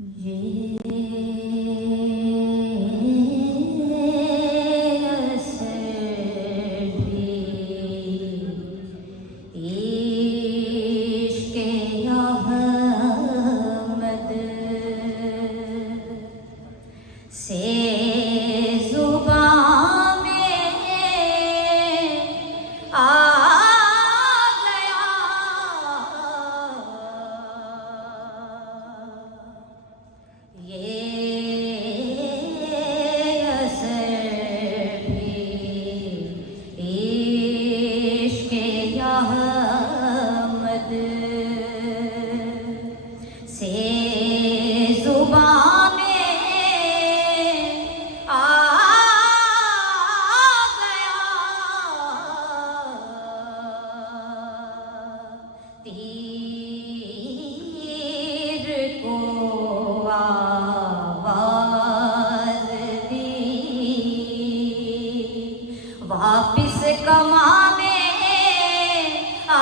ये असर भी इश्क़ अहमद से ज़ुबान में आ से ज़ुबान में आ गया तीर को आवाज़ दी वापिस कमा में आ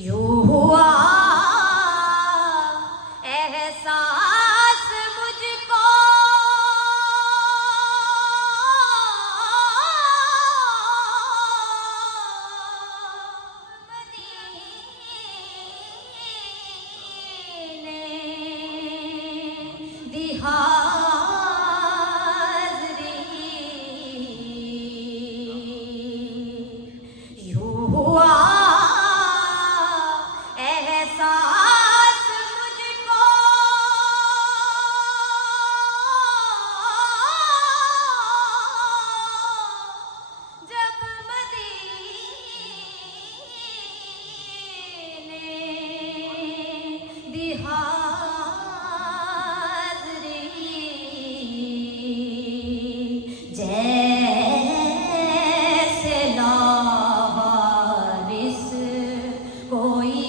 यूं हुआ एहसास मुझको मदीने दी हाज़री यूं हुआ जैसे लावारिस कोई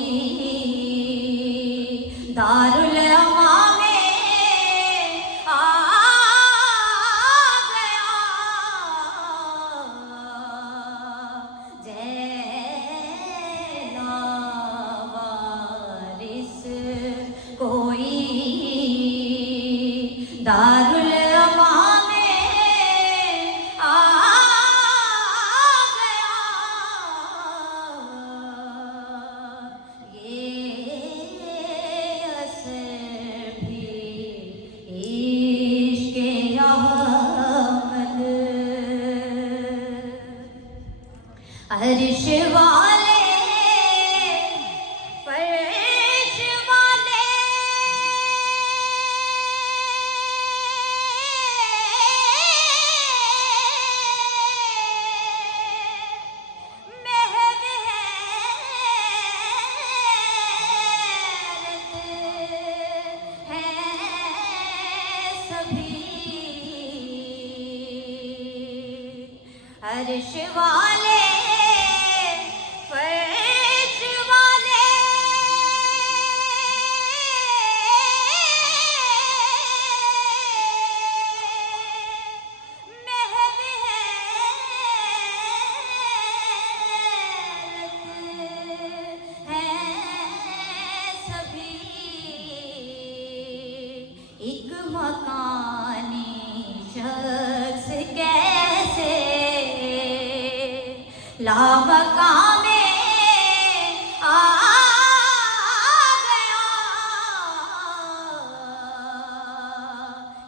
दारुल अमा में आ गया जैसे लावारिस कोई दारुल अर्श वाले फर्श वाले महव हैरत है सभी अर्श वाले एक मकानी शख्स कैसे लामकाम में आ गया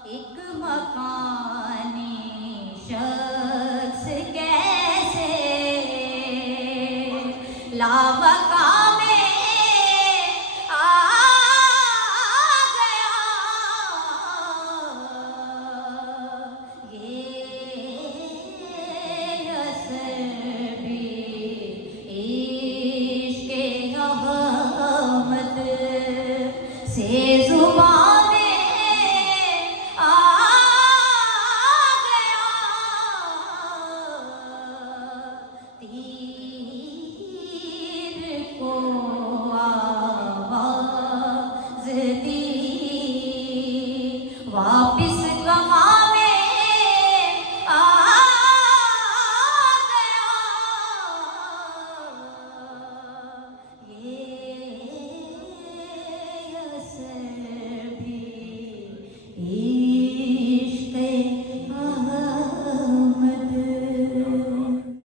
एक मकानी शख्स कैसे लामकाम में आ से ज़ुबान